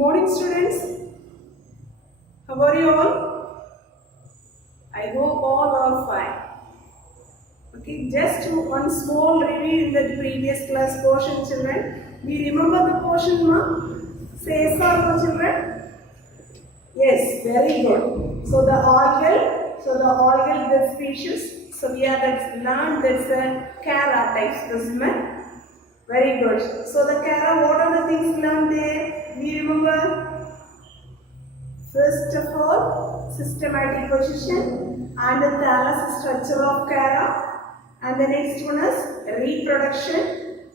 morning, students. How are you all? I hope all are fine. Okay, just one small review in the previous class portion, children. We remember the portion, ma? Say yes or no, children? Yes, very good. So the algal, the species. So we have learned that's a Cara type specimen. Very good. So the Cara, what are the things learned there? We remember. First of all, systematic position and the thallus structure of Cara. And the next one is reproduction.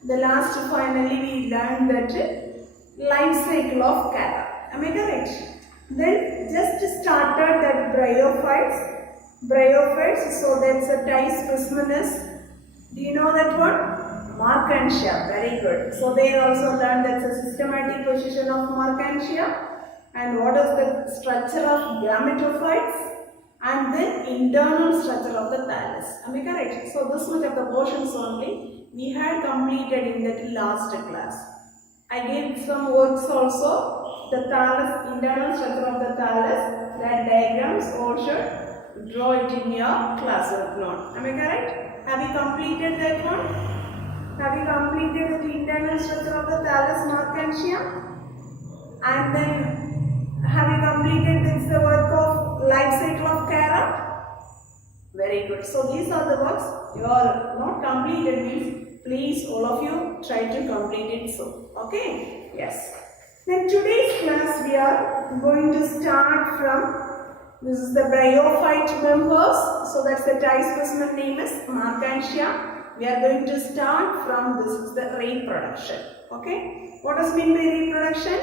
The last finally we learned that life cycle of Cara. Am I correct? Then just started that bryophytes. So that's a type specimen is. Do you know that one? Marchantia. Very good. So they also learned that's a systematic position of Marchantia. And what is the structure of gametophytes? And then internal structure of the thallus. Am I correct? So this much of the portions only we had completed in that last class. I gave some works also. The thallus, internal structure of the thallus, that diagrams all should draw it in your classwork note. Am I correct? Have you completed that one? Have you completed the internal structure of the thallus Marchantia? And then have you completed this the work of life cycle of Cara? Very good. So these are the works you are not completed means please all of you try to complete it so. Okay? Yes. Then today's class we are going to start from this is the bryophyte members. So that's the type specimen name is Marchantia. We are going to start from this is the reproduction. Okay? What does mean by reproduction?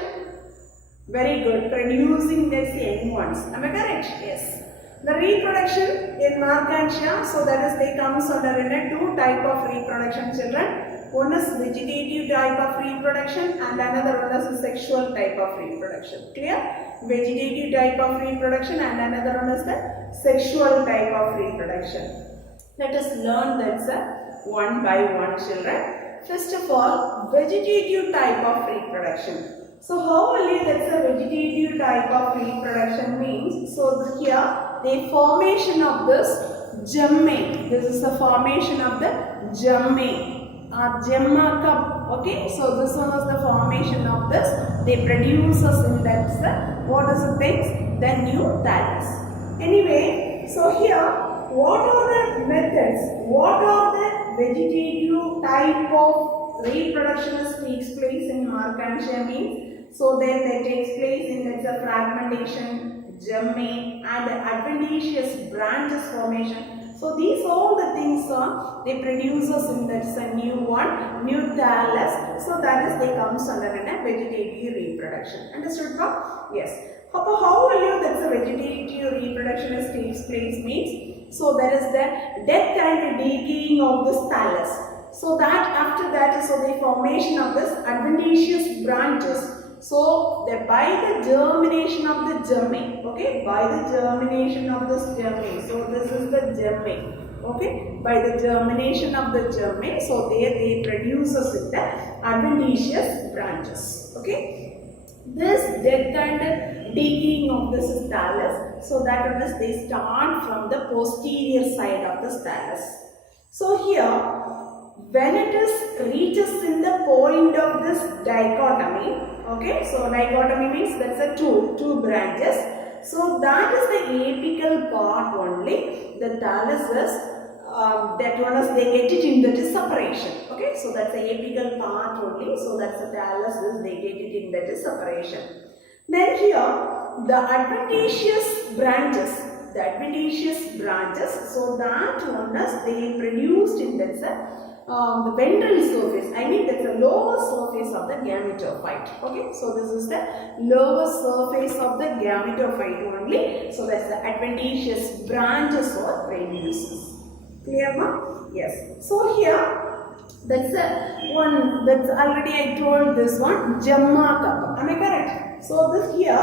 Very good. Producing the young ones. Am I correct? Yes. The reproduction in Marchantia, so that is they comes under in a two type of reproduction, children. One is vegetative type of reproduction and another one is a sexual type of reproduction. Clear? Vegetative type of reproduction and another one is the sexual type of reproduction. Let us learn that one by one, children. First of all, vegetative type of reproduction. So how only that's a vegetative type of reproduction means? So here the formation of this gemme. This is the formation of the gemme. Gemma cup. Okay, so this one is the formation of this. They produce us in that what is the things? The new thallus. Anyway, so here what are the methods? What are the vegetative type of reproduction takes place in Marchantia means? So then that takes place in the fragmentation, gemme and the adventitious branches formation. So these all the things are they produce us in that's a new one, new thallus. So that is they comes under a vegetative reproduction. Understood? Yes. How will you that's a vegetative reproduction takes place means? So there is the death and decaying of this thallus. So that after that so the formation of this adventitious branches. So by the germination of the gemme, okay, by the germination of this gemme, so this is the gemme, okay, by the germination of the gemme, so they produce us in the adventitious branches, okay. This death and decaying of this thallus, so that is they start from the posterior side of the thallus. So here, when it is reaches in the point of this dichotomy, okay, so dichotomy means that's a two branches. So that is the apical part only. The thallus is that one is they get it in that is separation. Okay, so that's the apical part only. So that's the thallus is they get it in that is separation. Then here the adventitious branches. So that one is they produced in that the ventral surface, I mean that's the lower surface of the gametophyte. Okay, so this is the lower surface of the gametophyte only. So that's the adventitious branches or preluces. Clear, ma? Yes. So here, that's the one that's already I told this one, Gemma cup. Am I correct? So this here,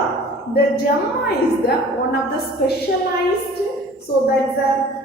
the Gemma is the one of the specialized. So that's the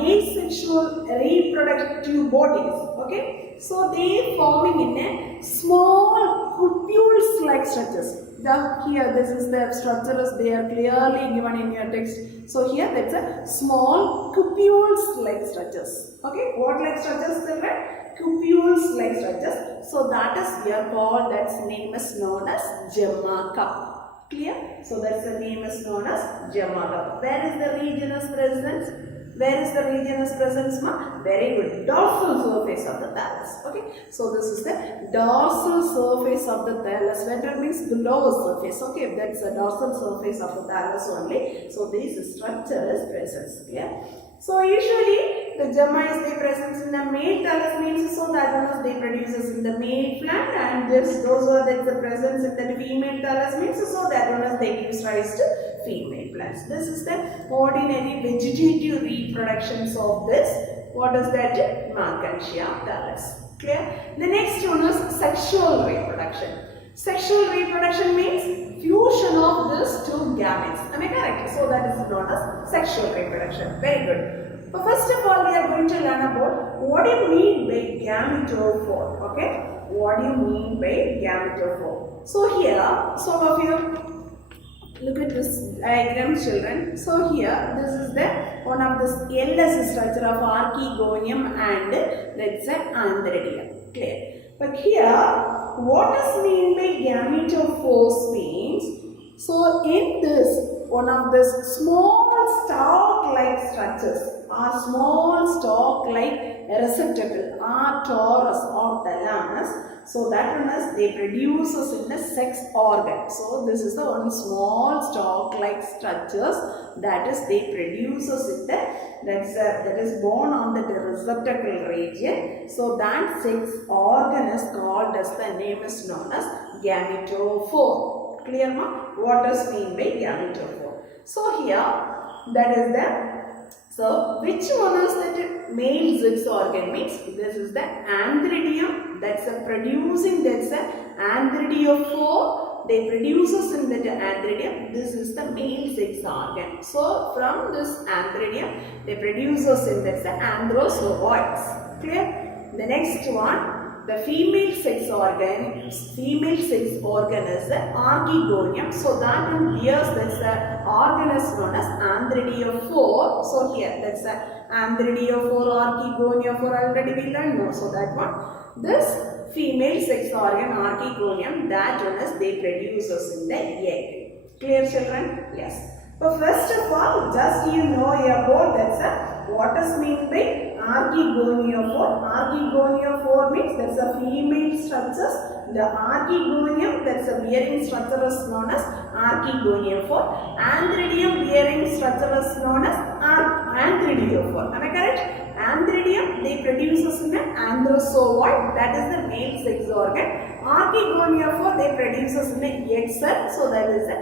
asexual reproductive bodies. Okay, so they forming in a small cupules like structures. Here this is the structure, they are clearly given in your text. So here that's a small cupules like structures. Okay, what like structures children? Cupules like structures. So that is we are called, that's name is known as Gemma cup. Clear? So that's the name is known as Gemma cup. Where is the regions present? Where is the regions present, ma? Very good. Dorsal surface of the thallus. Okay. So this is the dorsal surface of the thallus. Ventral means the lower surface. Okay. That's the dorsal surface of the thallus only. So this structure is present. Clear? So usually the gemma is the presence in the male thallus means so that one is they produces in the male plant, and this those are the presence in the female thallus means so that one is they gives rise to female plants. This is the ordinary vegetative reproductions of this. What is that? Marchantia thallus. Clear? The next one is sexual reproduction. Sexual reproduction means fusion of these two gametes. Am I correct? So that is known as sexual reproduction. Very good. But first of all, we are going to learn about what do you mean by gametophore. Okay? What do you mean by gametophore? So here, some of you look at this diagram, children. So here, this is the one of the eldest structure of archegonium and that's an antheridium. Clear? But here, what is mean by gametophores means, so in this, one of the small stalk-like structures or small stalk-like receptacle or torus or thalamus. So that one is they produces in the sex organ. So this is the one small stalk-like structures that is they produces in the that is born on the receptacle region. So that sex organ is called as the name is known as gametophore. Clear ma? What does mean by gametophore? So here that is the so which one is that male sex organ means this is the antheridium, that's a producing, that's a antheridophore, they produces in that antheridium, this is the male sex organ. So from this antheridium they produces in that's the androzoids. Clear? The next one, the female sex organ is the archegonium. So that one bears that's the organ is known as antheridophore. So here that's the antheridophore, archegoniophore already we learned. No, so that one. This female sex organ archegonium, that one is they produces in the egg. Clear children? Yes. But first of all, just you know about that's a what is mean by archegoniophore. Archegoniophore means that's a female structures. The archegonium, that's a bearing structure is known as archegoniophore. Antheridium bearing structure is known as antheridophore. Am I correct? Antheridium they produces in an androzoid, that is the male sex organ. Archegoniophore they produces in an egg cell, so that is the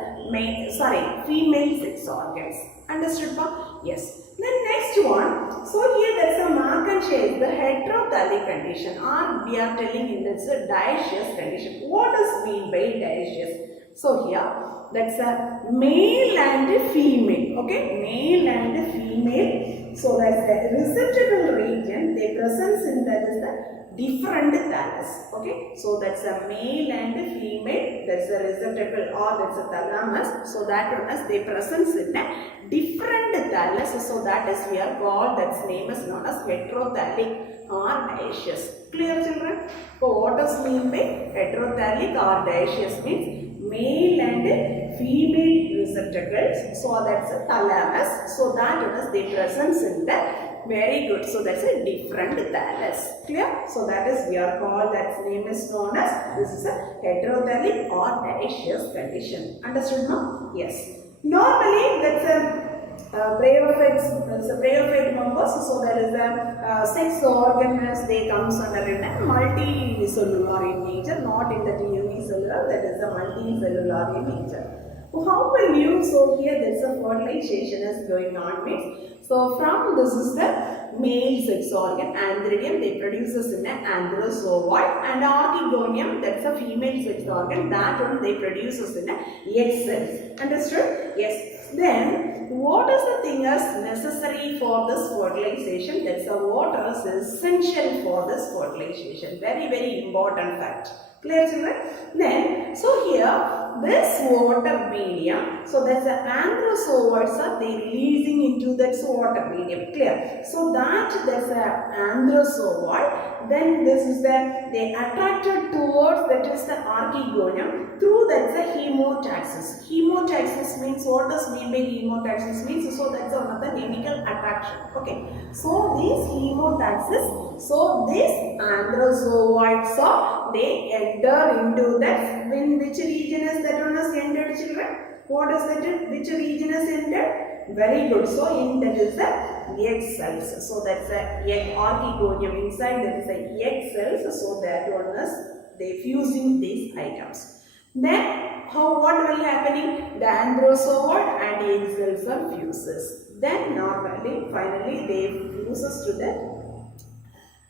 female sex organs. Understood pa? Yes. Then next one, so here that's a Marchantia, the heterothallic condition, or we are telling in this a dioecious condition. What does mean by dioecious? So here that's a male and female. Okay, male and female. So that's the receptacle region they presence in that is the different thallus. Okay, so that's a male and female, that's a receptacle or that's a thalamus. So that one is they presence in a different thallus. So that is we are called, that's name is known as heterothallic or dioecious. Clear children? So what does mean by heterothallic or dioecious means male and female receptacles. So that's a thalamus. So that one is they presence in the very good. So that's a different thallus. Clear? So that is we are called, that name is known as this is a heterothallic or dioecious condition. Understood now? Yes. Normally that's a bryophyte members. So there is a sex organ as they comes under in a multicellular in nature, not in the unicellular, that is a multicellular in nature. How will you, so here there is a fertilization is going on means, so from this is the male sex organ, antheridium they produces in an androzoid, and archegonium that's a female sex organ, that one they produces in a egg cells. Understood? Yes. Then what is the thing is necessary for this fertilization? That's a water is essential for this fertilization. Very important fact. Clear children? Then so here this water medium, so that's the anthrozoids are they releasing into that water medium, clear? So that there's a anthrozoid, then this is the, they attracted towards that is the archegonium, through that's the hemotaxis. Hemotaxis means, what does mean by hemotaxis means? So that's one of the chemical attraction, okay? So these hemotaxis, so these anthrozoids are, they enter into that, in which region is that one is entered, children? What is that? Which region is entered? Very good. So in that is the egg cells. So that's the egg archegonium. Inside there is the egg cells. So that one is they fusing these items. Then what will happening? The anthrozoid and egg cells are fuses. Then normally finally they fuses to the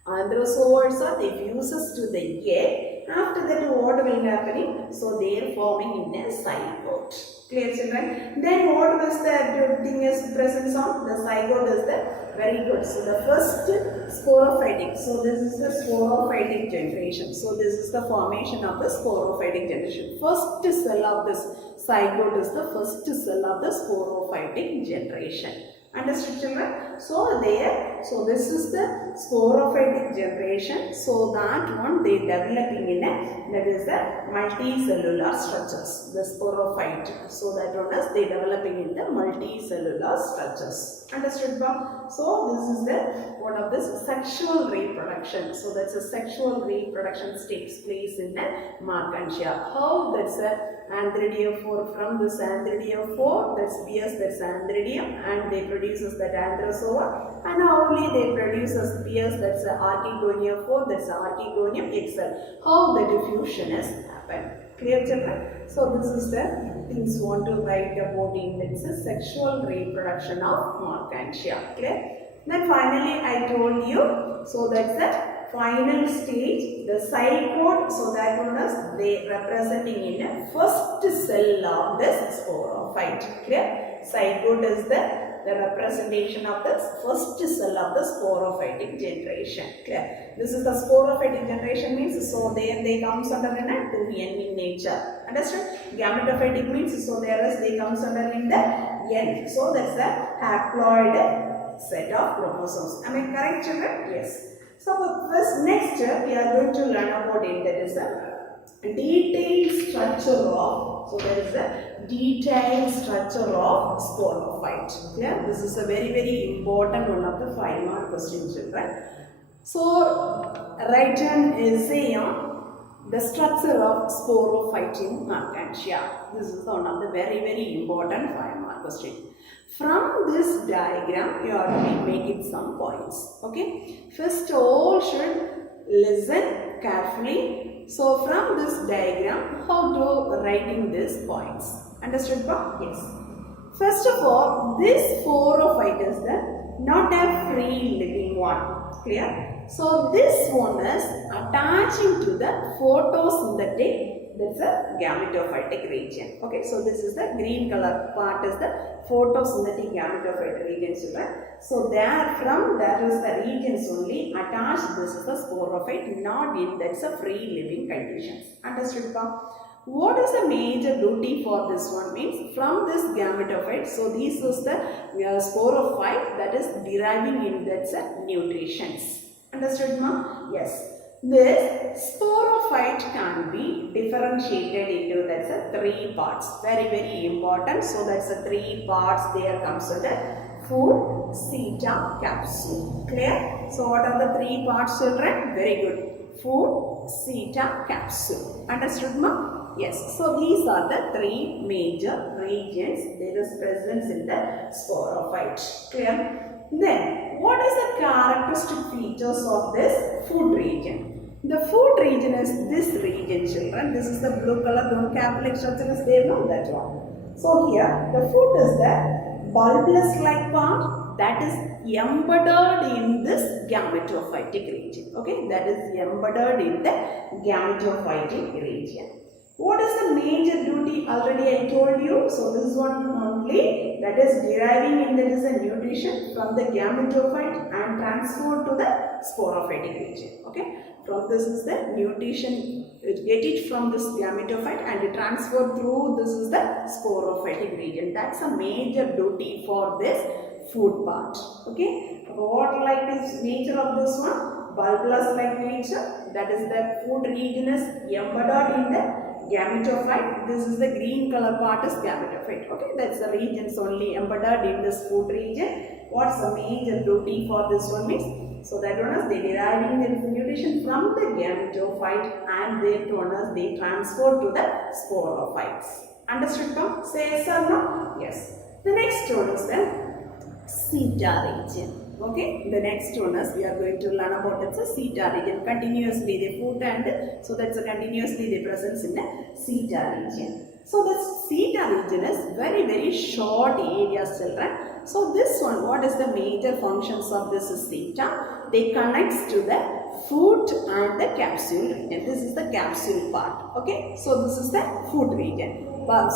anthrozoids are they fuses to the egg. After that what will happening? So they are forming in a zygote. Clear, children? Then what was the thing is present on? The zygote is the very good. So the first sporophytic. So this is the sporophytic generation. So this is the formation of the sporophytic generation. First cell of this zygote is the first cell of the sporophytic generation. Understood, children? So there, so this is the sporophytic generation. So that one they developing in a, that is the multicellular structures, the sporophyte. So that one is they developing in the multicellular structures. Understood, Bob? So this is the one of this sexual reproduction. So that's a sexual reproduction takes place in the Marchantia. How that's a anthridiophore, from this anthridiophore, that's PS, that's anthridium, and they produces that anthrozoa, and only they produces PS, that's the archegoniophore, that's the archegonium egg cell. How the diffusion has happened. Clear, children? So this is the things want to write about in that's a sexual reproduction of Marchantia. Clear? Then finally I told you, so that's the final stage, the zygote, so that one is they representing in a first cell of this sporophyte. Clear? Zygote is the representation of the first cell of the sporophytic generation. Clear? This is the sporophytic generation means, so they comes under in a 2n in nature. Understood? Gametophytic means, so there is they comes under in the n. So that's the haploid set of chromosomes. Am I correct, children? Yes. So first next we are going to learn about it, that is the detailed structure of, so there is the detailed structure of sporophyte. Yeah, this is a very important one of the 5 mark questions, children. So write an essay on the structure of sporophyte in Marchantia. This is one of the very important 5 mark question. From this diagram, you have to be making some points. Okay. First all should listen carefully. So from this diagram, how to writing these points. Understood, Bob? Yes. First of all, this sporophyte is the not a free living one. Clear? So this one is attaching to the photosynthetic, that's a gametophytic region. Okay, so this is the green color part is the photosynthetic gametophytic region, children. So there is the regions only attached. This is the sporophyte, not in that's a free living conditions. Understood, Bob? What is the major duty for this one means, from this gametophyte, so this is the sporophyte that is deriving in that's nutritions. Understood, ma? Yes. This sporophyte can be differentiated into that's a 3 parts. Very important. So that's a 3 parts. There comes under food, seta, capsule. Clear? So what are the 3 parts, children? Very good. Food, seta, capsule. Understood, ma? Yes. So these are the 3 major regions there is presence in the sporophyte. Clear? Then, what is the characteristic features of this food region? The food region is this region, children. This is the blue color, the capillary structure is there, no, that one. So here, the food is the bulbous-like part that is embedded in this gametophytic region. Okay, that is embedded in the gametophytic region. What is the major duty? Already I told you. So this one only, that is deriving in there is a nutrition from the gametophyte and transferred to the sporophytic region. Okay. From this is the nutrition get it from this gametophyte and transfer through this is the sporophytic region. That's a major duty for this food part. Okay, what like is nature of this one? Bulbous like nature, that is the food region is embedded in the gametophyte. This is the green color part is gametophyte. Okay, that's the regions only embedded in this food region. What's the major duty for this one means? So that one is they deriving the nutrition from the gametophyte and their toners they transfer to the sporophytes. Understood now? Say yes or no? Yes. The next one is the Theta region. Okay, the next one is we are going to learn about it's a Theta region. Continuously they put and so that's a continuously they presence in the Theta region. So this Theta region is very short areas, children. So this one, what is the major functions of this is Theta? They connects to the food and the capsule region. This is the capsule part. Okay, so this is the food region.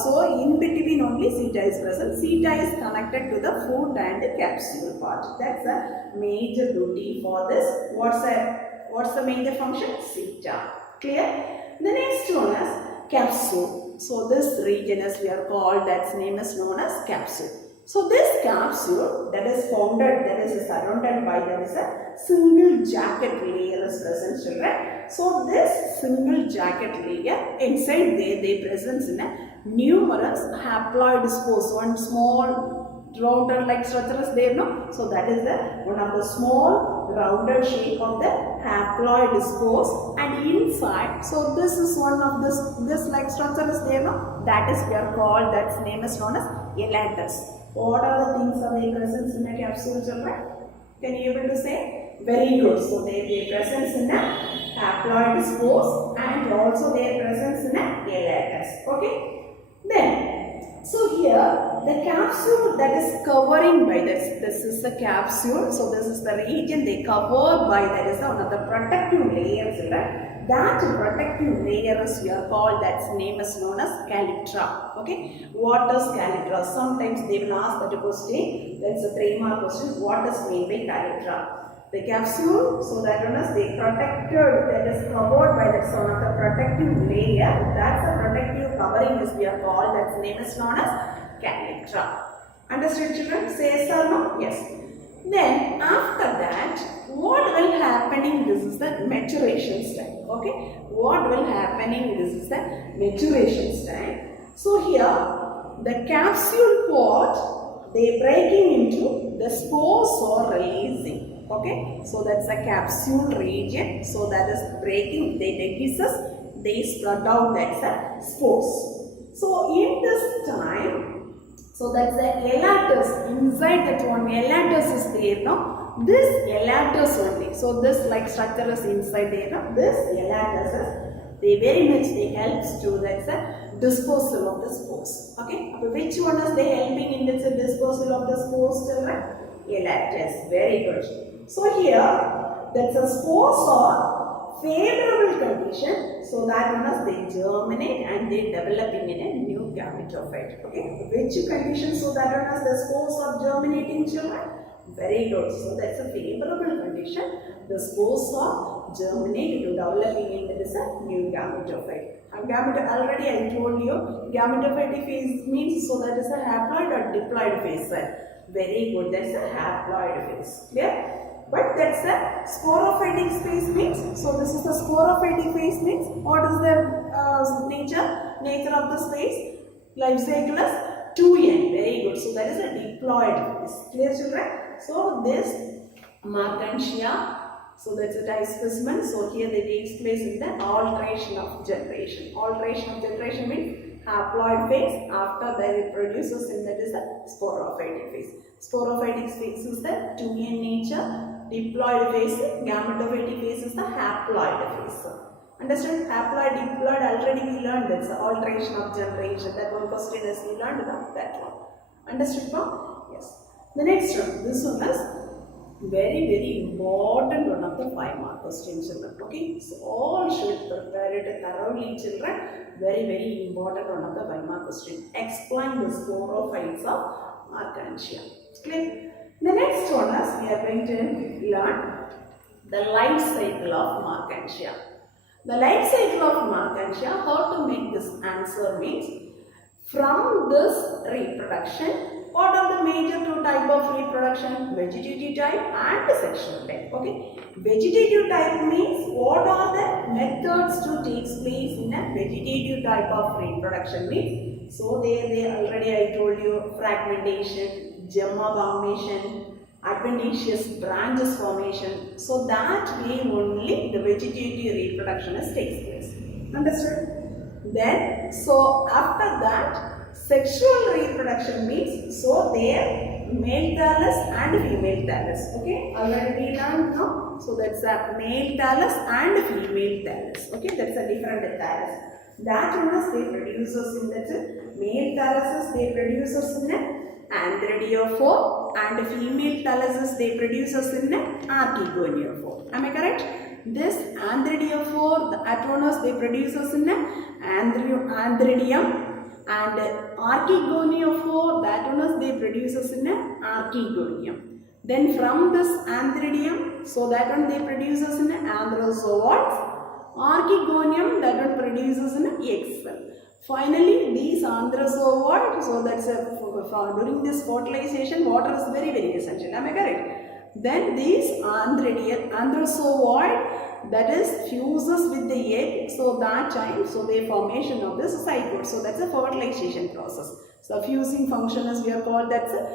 So in between only Theta is present. Theta is connected to the food and the capsule part. That's the major duty for this. What's the major function? Theta. Clear? The next one is capsule. So this region is we are called, that's name is known as capsule. So this capsule that is founded, that is surrounded by there is a single jacket layer is present, children. So this single jacket layer inside there they present in a numerous haploid spores. One small rounded like structure is there, no? So that is the one of the small rounded shape of the haploid spores, and inside, so this is one of this like structure is there, no? That is we are called, that's name is known as elatus. What are the things are they present in a capsule, children? Can you able to say? Very good. So they presence in a haploid spores and also their presence in a elatus. Okay. Then, so here the capsule that is covering by this is the capsule. So this is the region they cover by, that is one of the protective layers, right? That protective layer is we are called, that's name is known as calyptra. Okay, what is calyptra? Sometimes they will ask that question. That's a 3-mark question. What is mean by calyptra? The capsule, so that one is they protected, that is covered by that one of the protective layer. That's a protective covering is we are called, that's name is known as calyptra. Understood, children? Say yes or no? Yes. Then after that, what will happening? This is the maturation style. Okay, what will happening? This is the maturation style. So here the capsule part they breaking into the spores or releasing. Okay, so that's a capsule region. So that is breaking. They spread out. That's a spores. So in this time, so that's the elatus. Inside that one elatus is there, no? This elatus only. So this like structure is inside there, no? This elatus is they very much they helps to, that's the disposal of the spores. Okay, which one is they helping in this disposal of the spores, children? Elatus. Very good. So here that's a spores are favorable condition, so that one is they germinate and they developing in a new gametophyte. Okay, which condition? So that one is the spores are germinating, children. Very good. So that's a favorable condition. The spores are germinating to developing into this new gametophyte. Already I told you gametophytic phase means, so that is a haploid or diploid phase. Very good. That's a haploid phase. Clear? But that's the sporophytic phase means. So this is the sporophytic phase means. What is the nature of this phase? Life cycle is 2n. Very good. So that is a diploid phase. Clear, children? So this Marchantia, so that's a type specimen. So here they takes place in the alteration of generation. Alteration of generation means haploid phase. After that it produces in that is the sporophytic phase. Sporophytic phase is the 2n nature. Diploid phase, gametophytic phase is the haploid phase. Understand? Haploid, diploid, already we learned that's the alteration of generation. That one question is we learned that one. Understood now? Yes. The next one, this one is very important one of the 5-mark questions, children. Okay, so all should prepare it thoroughly, children. Very important one of the 5-mark question. Explain the sporophytes of Marchantia. Clear? The next one is we are going to learn the life cycle of Marchantia. The life cycle of Marchantia, how to make this answer means, from this reproduction, what are the major two type of reproduction? Vegetative type and sexual type. Okay. Vegetative type means what are the methods to take place in a vegetative type of reproduction means. So there already I told you fragmentation, gemma formation, adventitious branches formation. So that way only the vegetative reproduction takes place. Understood? Then, so after that, sexual reproduction means, so there male thallus and female thallus. Okay, already we learned now. So that's a male thallus and female thallus. Okay, that's a different thallus. That one is they produce us in that male thallus they produce us in anthradiophore, and female thallus they produce us in archegoniophore. Am I correct? This anthradiophore, the Atronus, they produce us in anthridium, and archegoniophore, the Atronus, they produce us in archegonium. Then from this anthridium, so that one they produce us in anthrozoids. Archegonium, that one produces in egg cell. Finally, these anthrozoids, so that's during this fertilization, water is very, very essential. Am I correct? Then these anthrozoid, that is fuses with the egg, so that time, so the formation of this zygote. So that's a fertilization process. So fusing function is we are called that's a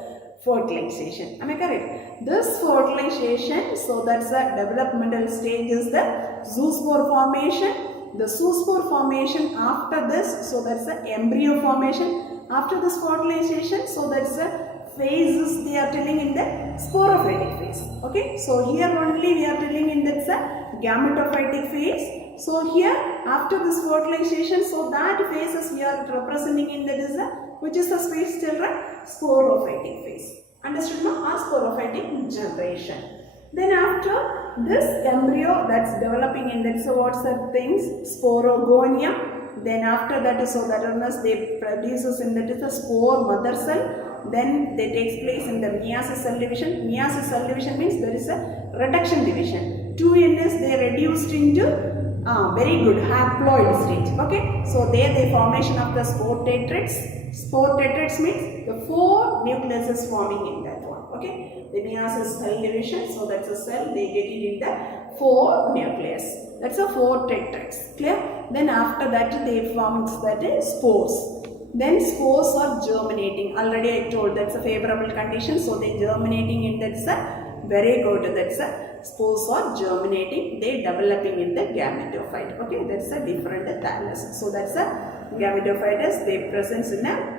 fertilization. Am I correct? This fertilization, so that's the developmental stage is the zoospore formation. The zoospore formation after this, so that's the embryo formation. After this fertilization, so that's the phases they are telling in the sporophytic phase. Okay, so here only we are telling in that's a gametophytic phase. So here after this fertilization, so that phases we are representing in that is a, which is the space children, sporophytic phase. Understood now? Or sporophytic generation. Then after this embryo that's developing in that, so what's the things? Sporogonium. Then after that, so that they produces in that is the spore mother cell. Then they takes place in the meiosis cell division. Meiosis cell division means there is a reduction division. 2NS they reduced into very good haploid stage. Okay, so there the formation of the spore tetrads. Spore tetrads means the 4 nucleuses forming in that one. Okay, the meiosis cell division. So that's a cell they get it in the 4 nucleus. That's a 4 tetrads. Clear? Then after that they forms that is spores. Then spores are germinating. Already I told that's a favorable condition. So they germinating in that's a very good. That's a spores are germinating. They developing in the gametophyte. Okay, that's a different thallus. So that's a gametophyte. They presence in a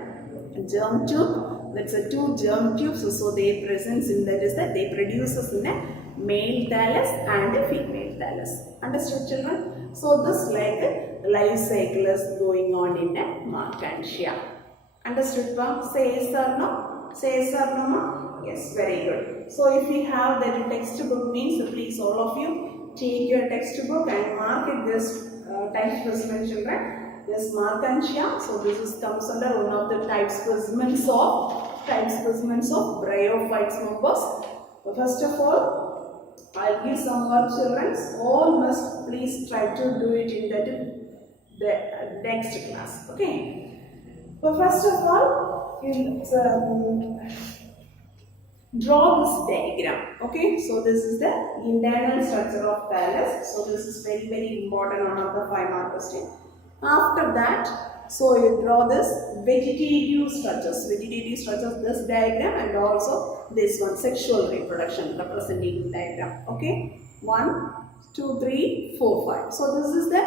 germ tube. That's a 2 germ tubes. So they presence in that is that they produces in a male thallus and a female thallus. Understood, children? So this like life cycle is going on in a Marchantia. Understood, pa? Say yes or no? Say yes or no, ma? Yes, very good. So if we have that textbook means, please all of you take your textbook and mark it this type specimen, children. This Marchantia. So this is comes under one of the type specimens of bryophytes members. So first of all, I'll give some work, children. All must please try to do it in the next class. Okay. So first of all, draw this diagram. Okay. So this is the internal structure of thallus. So this is very, very important one of the 5-mark question. After that, so you draw this vegetative structures, this diagram, and also this one, sexual reproduction representing diagram. Okay, 1, 2, 3, 4, 5. So this is the,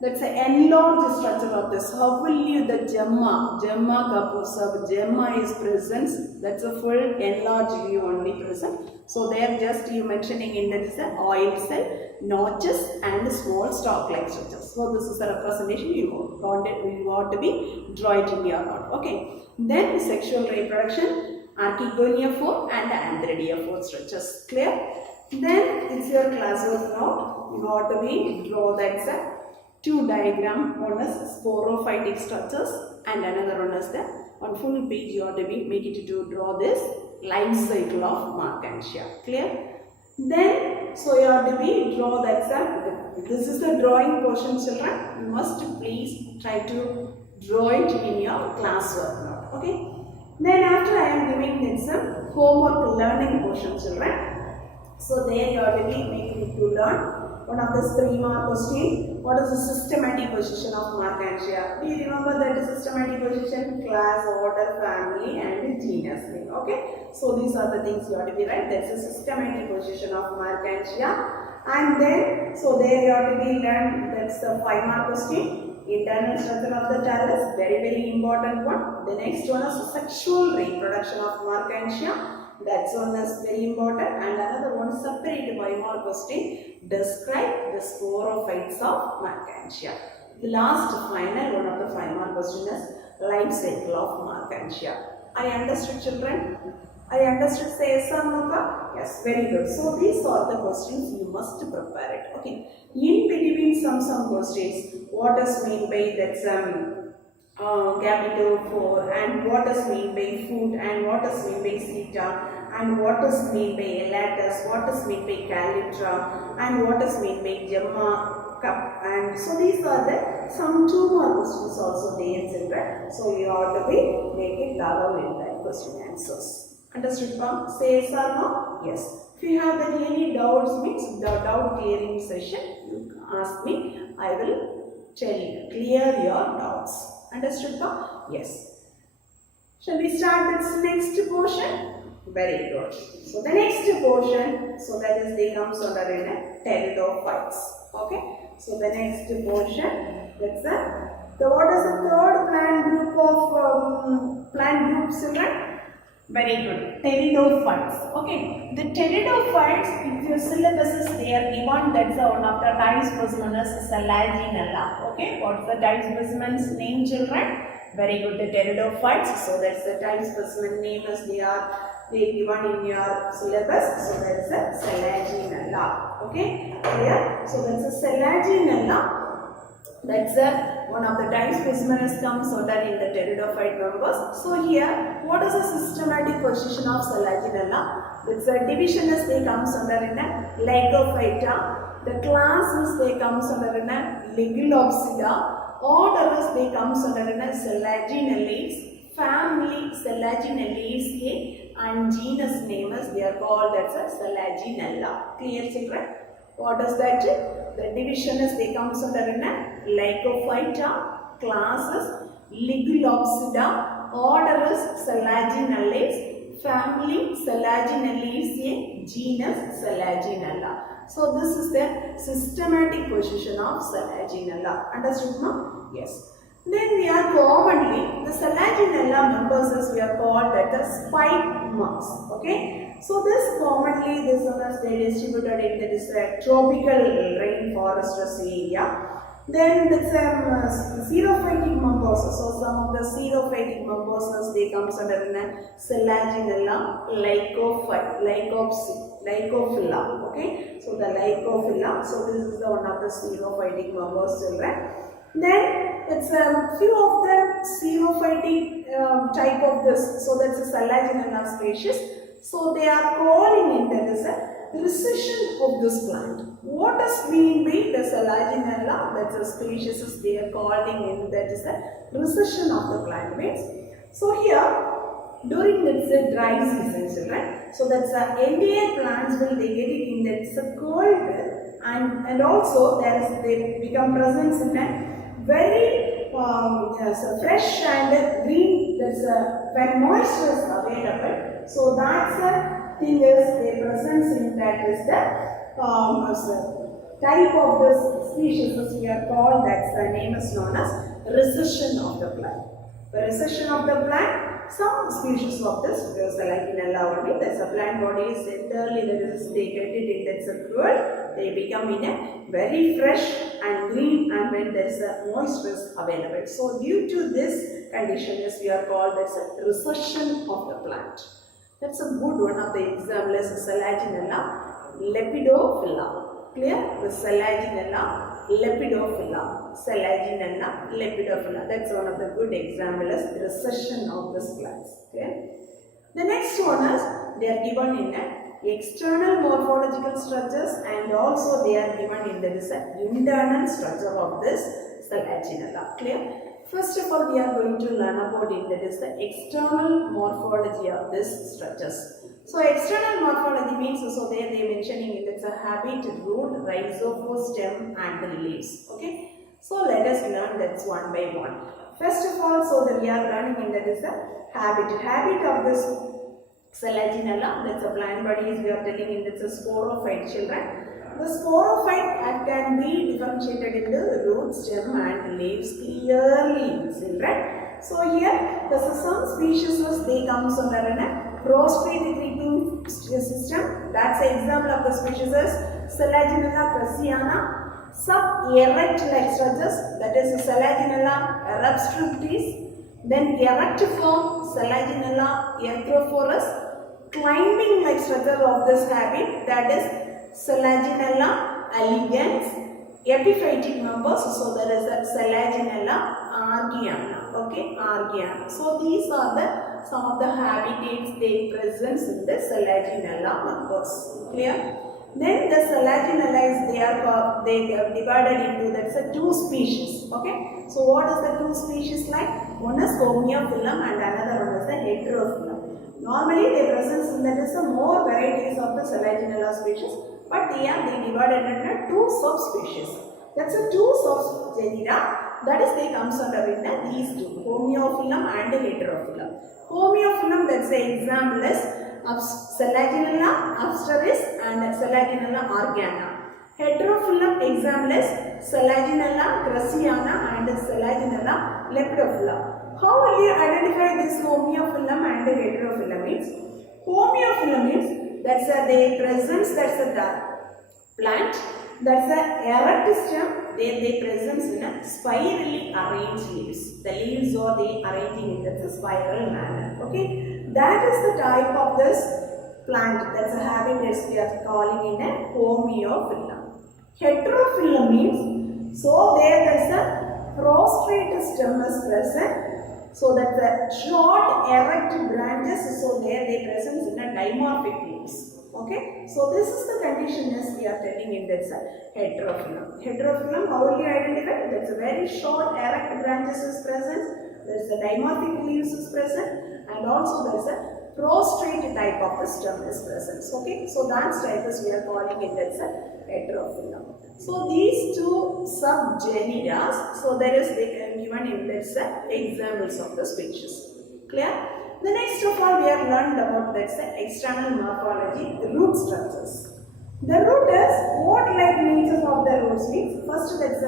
that's an enlarged structure of this. How will you the gemma kapusa, gemma is present, that's a full enlarged view only present. So there just you mentioning in that is the oil cell, notches and small stalk-like structures. So this is the representation you want to be draw it in your note. Okay. Then sexual reproduction, archegoniophore and anthradiophore structures. Clear? Then it's your classwork note. You want to be draw that 2 diagram. One is sporophytic structures and another one is the on full page you have to be make it to draw this life cycle of Marchantia. Clear? Then So you have to be draw the example. This is the drawing portion, children. You must please try to draw it in your classwork note. Okay. Then after I am giving some homework learning portion, children. So there you are making to learn one of the 3-mark question. What is the systematic position of Marchantia? Do you remember that the systematic position? Class, order, family and genus name. Okay. So these are the things you have to be right. That's the systematic position of Marchantia. And then, so there you have to be learned, that's the 5-mark question. Internal structure of the thallus, very important one. The next one is sexual reproduction of Marchantia. That's one is very important. And another one separate 5-mark question. Describe the sporophytes of Marchantia. The last final one of the 5-mark question is life cycle of Marchantia. Are you understood, children? Are you understood? Say yes or no? Yes, very good. So these are the questions you must prepare it. Okay. In between some questions, what is mean by that capital 4 and what is mean by food and what is mean by theta and what is mean by elatus, what is mean by calyptra and what is mean by gemma cup. And so these are the some 2 more questions also there, children. So you have to be make it thorough in that question answers. Understood, ma'am? Say yes or no? Yes. If you have any doubts, means the doubt clearing session, you ask me. I will tell you, clear your doubts. Understood, ma'am? Yes. Shall we start this next portion? Very good. So the next portion, so that is they comes under in a pteridophytes. Okay. So the next portion, that's the what is the third plant group of plant groups, children? Very good. Pteridophytes. Okay. The pteridophytes, if your syllabus is there, given that's one of the type specimen is Selaginella. Okay. What's the type specimen's name, children? Very good. The pteridophytes. So that's the type specimen name is they given in your syllabus. So that's a Selaginella. Okay. Clear? So that's a Selaginella. That's one of the type specimens comes under in the pteridophyte members. So here, what is the systematic position of Selaginella? It's a division is they comes under in a Lycophyta. The class is they comes under in a Ligulopsida. Order is they comes under in a Selaginelles. Family Selaginelleae and genus name is they are called as a Selaginella. Clear, children? What is that? The division is they comes under in a Lycophyta, classes Ligulopsida, order is Selaginelles, family Selaginelleae, genus Selaginella. So this is the systematic position of Selaginella. Understood, ma'am? Yes. Then we are commonly the Selaginella members as we are called that the spike marks. Okay. So this commonly this one is they distributed in the tropical rainforest area. Then the xerophytic members. So some of the xerophytic members they comes under the Selaginella Lycophila. Okay. So the Lycophila. So this is the one of the xerophytic members, children. Then it's a few of the xerophytic type of this. So that's a Selaginella species. So they are calling it that is a recession of this plant. What does mean by the Selaginella? That's a species they are calling in that is a recession of the plant means. So here during this dry season, children. So that's entire plants will they get it in that cold and also they become present in a very fresh and green. That's when moisture is available. So that's the thing is they presence in that is the type of this species as we are called. That's the name is known as recession of the plant. The recession of the plant, some species of this Selaginella only. That's a plant body is entirely they get it in that's a cold. They become in a very fresh and green and when there is a moisture is available. So due to this condition is we are called as a recession of the plant. That's a good one of the examples is Selaginella Lepidophila. Clear? The Selaginella Lepidophila. Selaginella Lepidophila. That's one of the good examples is recession of this plants. Clear? The next one is they are given in a external morphological structures and also they are given in the internal structure of this Selaginella. Clear? First of all, we are going to learn about it, that is the external morphology of these structures. So external morphology means, so there they are mentioning it, it's a habit, root, rhizophore, stem and the leaves. Okay. So let us learn that one by one. First of all, so that we are learning in that is the habit. Habit of this Selaginella, that's a plant body, is we are telling in that's a sporophyte, children. The sporophyte can be differentiated into root, stem and leaves clearly, children. So here, some species they comes under a prostrate creeping system. That's an example of the species is Selaginella crassiana. Sub-erect like structures, that is Selaginella erupstrictis. Then erect-form Selaginella erythrophorus. Climbing like structure of this habit, that is Selaginella elegans. Epiphytic members, so there is a Selaginella argiana. Okay, argiana. So these are the some of the habitats they present in the Selaginella members. Clear? Then the Selaginella is they are divided into two species. Okay. So what is the two species like? One is homeophyllum and another one is the heterophyllum. Normally they present in that more varieties of the Selaginella species, but they divided into two subspecies. That's a two subgenera. That is they comes under in these two, homeophyllum and heterophyllum. Homeophyllum, that's the example is Selaginella abstraris and Selaginella argiana. Heterophyllum example is Selaginella crassiana and Selaginella lepidophylla. How will you identify this homeophyllum and heterophyllum means? Homeophyllum means that's they presents the plant, that's a erect stem, they presents in a spirally arranged leaves. The leaves are they arranging in the spiral manner. Okay. That is the type of this plant, that's a habit that we are calling in a homeophyllum. Heterophyllum means, so there is a prostrate stem is present, so that the short erect branches, so there they present in a dimorphic leaves. Okay, so this is the condition as we are telling in that heterophyllum. Heterophyllum, how will you identify? That's a very short erect branches is present, there is a dimorphic leaves is present, and also there is a prostrate type of the stem is present. Okay, so that type is we are calling it as a heterophyllum. So these two subgenera, so there is they can given in this examples of the species. Clear? The next of all we have learned about that's external morphology, the root structures. The root is what like nature of the roots means. First that's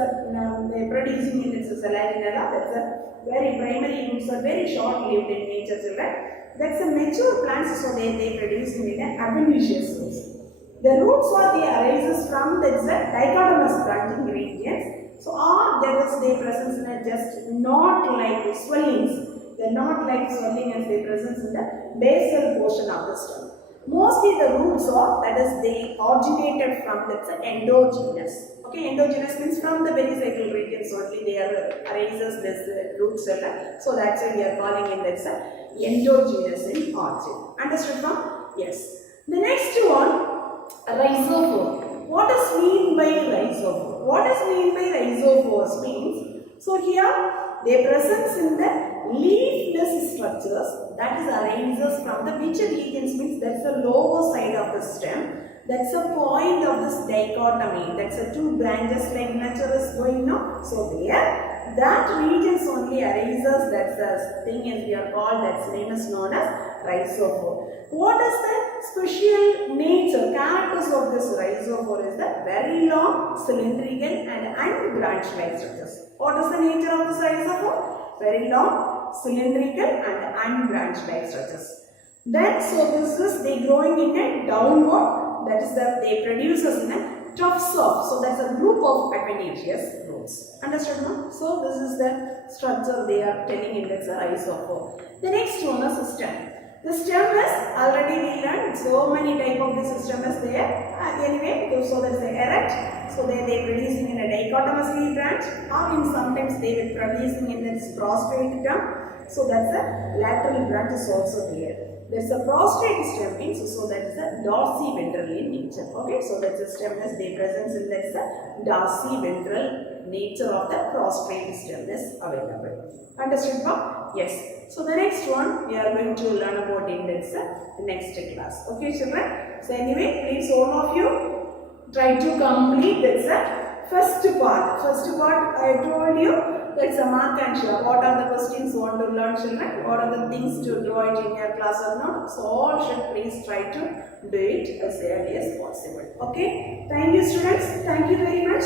they producing in its Selaginella, that's a very primary roots are very short lived in nature, children. That's a mature plants, so they produce in an adventitious roots. The roots are the arises from the dichotomous branching regions. So all there is they presence in a just not like swellings. They are not like swelling as they present in the basal portion of the stem. Mostly the roots are, that is they originated from that's endogenous. Okay, endogenous means from the pericycle regions only they are arises this root cell. So that's why we are calling it that's endogenous in origin. Understood from? Yes. The next one, rhizophore. What is mean by rhizophore? What is mean by rhizophores means? So here they present in the leafless structures, that is arises from the which regions means that's the lower side of the stem, that's a point of this dichotomy, that's a two branches like nature is going now. So there that regions only arises, that's the thing as we are called, that's name is known as rhizophore. What is the special nature, characters of this rhizophore is the very long, cylindrical and unbranched like structures. What is the nature of this rhizophore? Very long, cylindrical and unbranched like structures. Then so this is they growing in a downward, that is they produces in a tufts of, so that's a group of adventitious roots. Understood no? So this is the structure they are telling in this rhizophore. The next one is stem. The stem is already we learned so many type of the system is there. Anyway, so that's the erect. So they producing in a dichotomously branch, or in sometimes they will producing in this prostrate term. So that's a lateral branch is also there. That's a prostrate stem means, so that is a dorsiventral in nature. Okay, so that's a stem is the presence in that's the dorsiventral nature of the prostrate stem is available. Understood, ma'am? Yes. So the next one we are going to learn about in that's the next class. Okay, children. So anyway, please all of you try to complete that's the first part. First part I told you that's a Marchantia. What are the questions you want to learn, children? What are the things to draw it in your class or not? So all should please try to do it as early as possible. Okay. Thank you, students. Thank you very much.